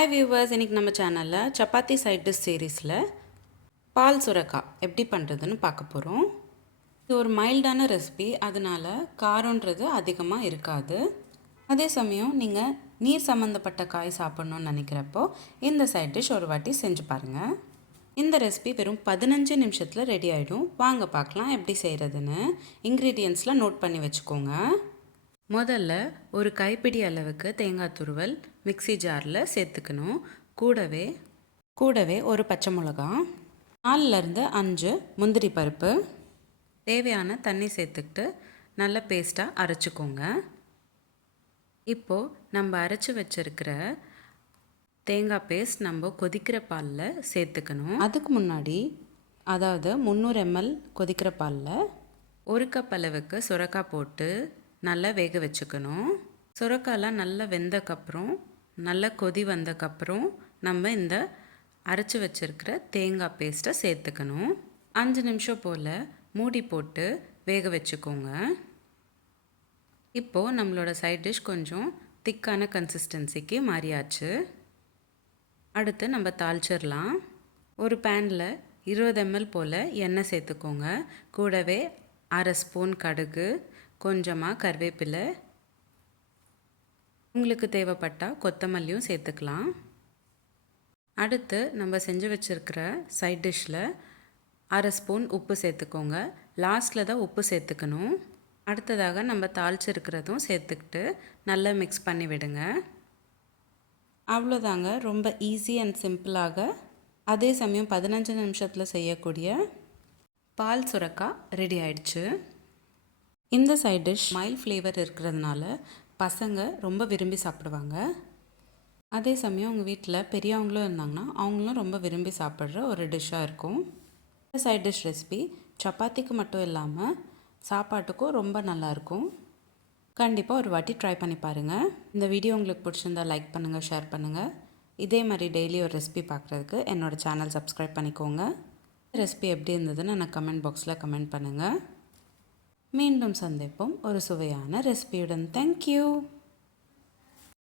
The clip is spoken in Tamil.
ஹாய் வியூவர்ஸ், இன்றைக்கி நம்ம சேனலில் சப்பாத்தி சைட் டிஷ் சீரீஸில் பால் சுரக்காய் எப்படி பண்ணுறதுன்னு பார்க்க போகிறோம். இது ஒரு மைல்டான ரெசிபி, அதனால் காரன்றது அதிகமாக இருக்காது. அதே சமயம் நீங்கள் நீர் சம்மந்தப்பட்ட காய் சாப்பிட்ணுன்னு நினைக்கிறப்போ இந்த சைட் டிஷ் ஒரு வாட்டி செஞ்சு பாருங்கள். இந்த ரெசிபி வெறும் 15 நிமிஷத்தில் ரெடி ஆகிடும். வாங்க பார்க்கலாம் எப்படி செய்கிறதுன்னு. இன்க்ரீடியன்ட்ஸ்லாம் நோட் பண்ணி வச்சுக்கோங்க. முதல்ல ஒரு கைப்பிடி அளவுக்கு தேங்காய் துருவல் மிக்ஸி ஜாரில் சேர்த்துக்கணும். கூடவே ஒரு பச்சை மிளகா, 4லேருந்து 5 முந்திரி பருப்பு, தேவையான தண்ணி சேர்த்துக்கிட்டு நல்ல பேஸ்ட்டாக அரைச்சிக்கோங்க. இப்போது நம்ம அரைச்சி வச்சுருக்கிற தேங்காய் பேஸ்ட் நம்ம கொதிக்கிற பாலில் சேர்த்துக்கணும். அதுக்கு முன்னாடி, அதாவது 300 ml கொதிக்கிற பாலில் 1 கப் அளவுக்கு சுரக்காய் போட்டு நல்லா வேக வச்சுக்கணும். சுரக்காயெலாம் நல்லா வெந்தக்கப்புறம், நல்லா கொதி வந்தக்கப்புறம் நம்ம இந்த அரைச்சி வச்சுருக்கிற தேங்காய் பேஸ்ட்டை சேர்த்துக்கணும். 5 நிமிஷம் போல் மூடி போட்டு வேக வச்சுக்கோங்க. இப்போது நம்மளோட சைட் டிஷ் கொஞ்சம் திக்கான கன்சிஸ்டன்சிக்கு மாறியாச்சு. அடுத்து நம்ம தாளிச்சிடலாம். ஒரு பேனில் 20 ml போல் எண்ணெய் சேர்த்துக்கோங்க. கூடவே 1/2 ஸ்பூன் கடுகு, கொஞ்சமாக கருவேப்பிலை, உங்களுக்கு தேவைப்பட்டால் கொத்தமல்லியும் சேர்த்துக்கலாம். அடுத்து நம்ம செஞ்சு வச்சுருக்கிற சைட் டிஷ்ஷில் 1/2 ஸ்பூன் உப்பு சேர்த்துக்கோங்க. லாஸ்ட்டில் தான் உப்பு சேர்த்துக்கணும். அடுத்ததாக நம்ம தாளிச்சிருக்கிறதும் சேர்த்துக்கிட்டு நல்லா மிக்ஸ் பண்ணி விடுங்க. அவ்வளோதாங்க, ரொம்ப ஈஸி அண்ட் சிம்பிளாக, அதே சமயம் 15 நிமிஷத்தில் செய்யக்கூடிய பால் சுரக்காய் ரெடி ஆயிடுச்சு. இந்த சைட் டிஷ் மைல்ட் ஃப்ளேவர் இருக்கிறதுனால பசங்க ரொம்ப விரும்பி சாப்பிடுவாங்க. அதே சமயம் உங்கள் வீட்டில் பெரியவங்களும் இருந்தாங்கன்னா அவங்களும் ரொம்ப விரும்பி சாப்பிட்ற ஒரு டிஷ்ஷாக இருக்கும். இந்த சைட் டிஷ் ரெசிபி சப்பாத்திக்கு மட்டும் இல்லாமல் சாப்பாட்டுக்கும் ரொம்ப நல்லாயிருக்கும். கண்டிப்பாக ஒரு வாட்டி ட்ரை பண்ணி பாருங்கள். இந்த வீடியோ உங்களுக்கு பிடிச்சிருந்தால் லைக் பண்ணுங்கள், ஷேர் பண்ணுங்கள். இதே மாதிரி டெய்லி ஒரு ரெசிபி பார்க்குறதுக்கு என்னோடய சேனல் சப்ஸ்கிரைப் பண்ணிக்கோங்க. ரெசிபி எப்படி இருந்ததுன்னு எனக்கு கமெண்ட் பாக்ஸில் கமெண்ட் பண்ணுங்கள். மீண்டும் சந்திப்போம் ஒரு சுவையான ரெசிபியுடன். தேங்க்யூ.